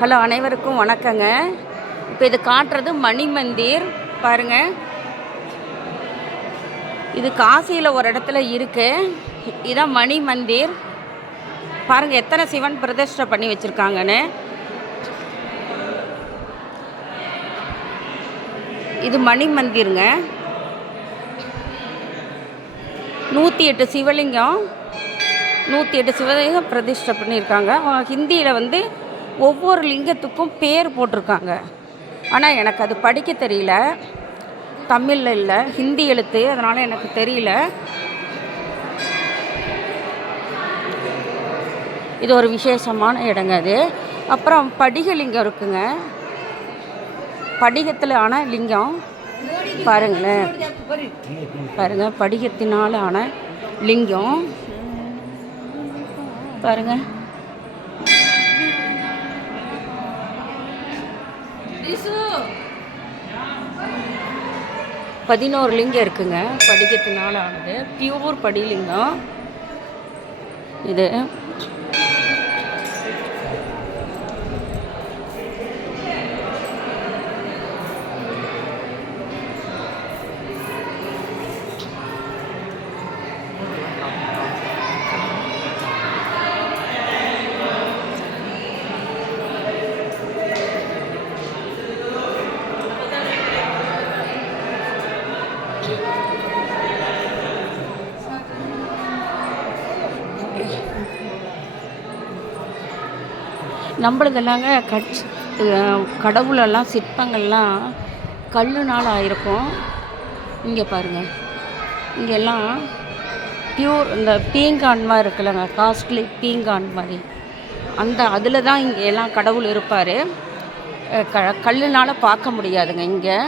Hello, அனைவருக்கும் வணக்கங்க. இப்போ இது காட்டுறது மணி மந்திர் பாருங்கள். இது காசியில் ஒரு இடத்துல இருக்குது. இதுதான் மணி மந்திர். பாருங்கள் எத்தனை சிவன் பிரதிஷ்டை பண்ணி வச்சுருக்காங்கன்னு. இது மணி மந்திருங்க. 108 சிவலிங்கம் 108 சிவலிங்கம் பிரதிஷ்டை பண்ணியிருக்காங்க. ஹிந்தியில் ஒவ்வொரு லிங்கத்துக்கும் பேர் போட்டிருக்காங்க. ஆனால் எனக்கு அது படிக்க தெரியல. தமிழில் இல்லை, ஹிந்தி எழுத்து, அதனால் எனக்கு தெரியல. இது ஒரு விசேஷமான இடங்க அது. அப்புறம் படிகலிங்கம் இருக்குங்க. படிகத்தில் ஆன லிங்கம் பாருங்களேன். பாருங்கள், படிகத்தினால் ஆன லிங்கம் பாருங்கள். பதினோரு லிங்கம் இருக்குங்க. படிக்கத்தினால ஆனது பியூர் படிலிங்கம் இது. நம்மளுதெல்லாங்க கடவுளெல்லாம் சிற்பங்கள்லாம் கல்லுனால் ஆயிருக்கும். இங்கே பாருங்கள், இங்கெல்லாம் பியூர் இந்த பீங்கான் மாதிரி இருக்குல்லங்க, காஸ்ட்லி பீங்கான் மாதிரி, அதில் தான் இங்கே எல்லாம் கடவுள் இருப்பார். கல்லுனால் பார்க்க முடியாதுங்க. இங்கே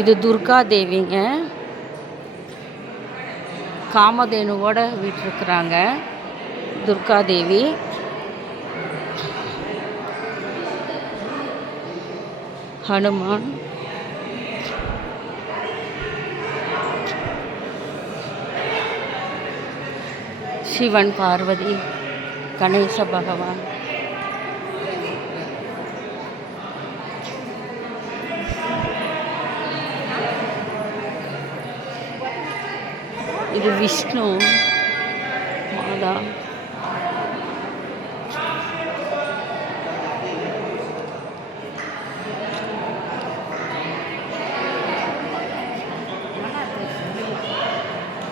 இது துர்கா தேவிங்க. காமதேனுவோட விட்டுருக்குறாங்க துர்கா தேவி. ஹனுமான், சிவன், பார்வதி, கணேச பகவான். இது விஷ்ணு, மாதா.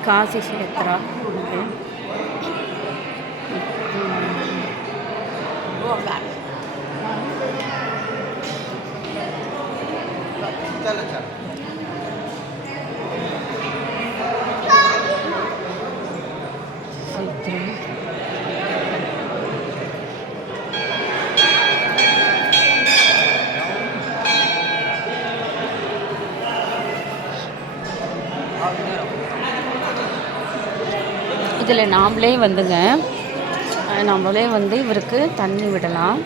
காசி கஷேத்ரா. இதில் நாம்ளே நம்மளே இவருக்கு தண்ணி விடலாம்.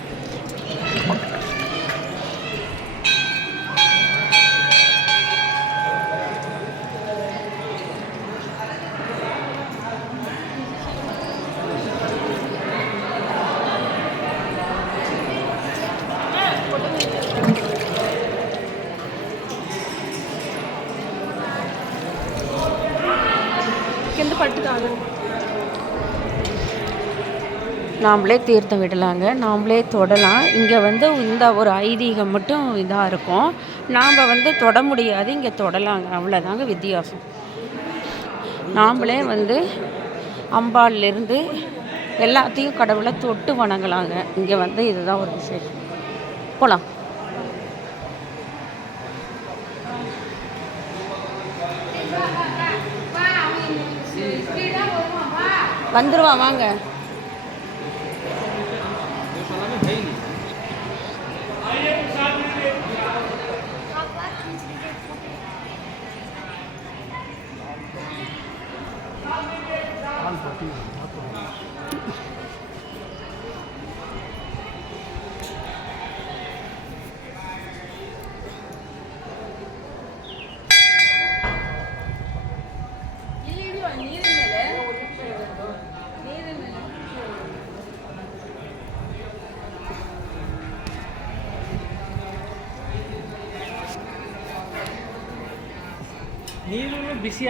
நாம்ளே தீர்த்தம் விடலாங்க, நாம்ளே தொடலாம். இங்கே இந்த ஒரு ஐதீகம் மட்டும் இதாக இருக்கும். நாம் தொட முடியாது, இங்கே தொடலாங்க. அவ்வளோதாங்க வித்தியாசம். நாம்ளே அம்பாள்லேருந்து எல்லாத்தையும் கடவுளை தொட்டு வணங்கலாங்க. இங்கே இதுதான் ஒரு விசேஷம். போகலாம். வந்துடுவா, வாங்க. ನೀರು ಬಿಸಿ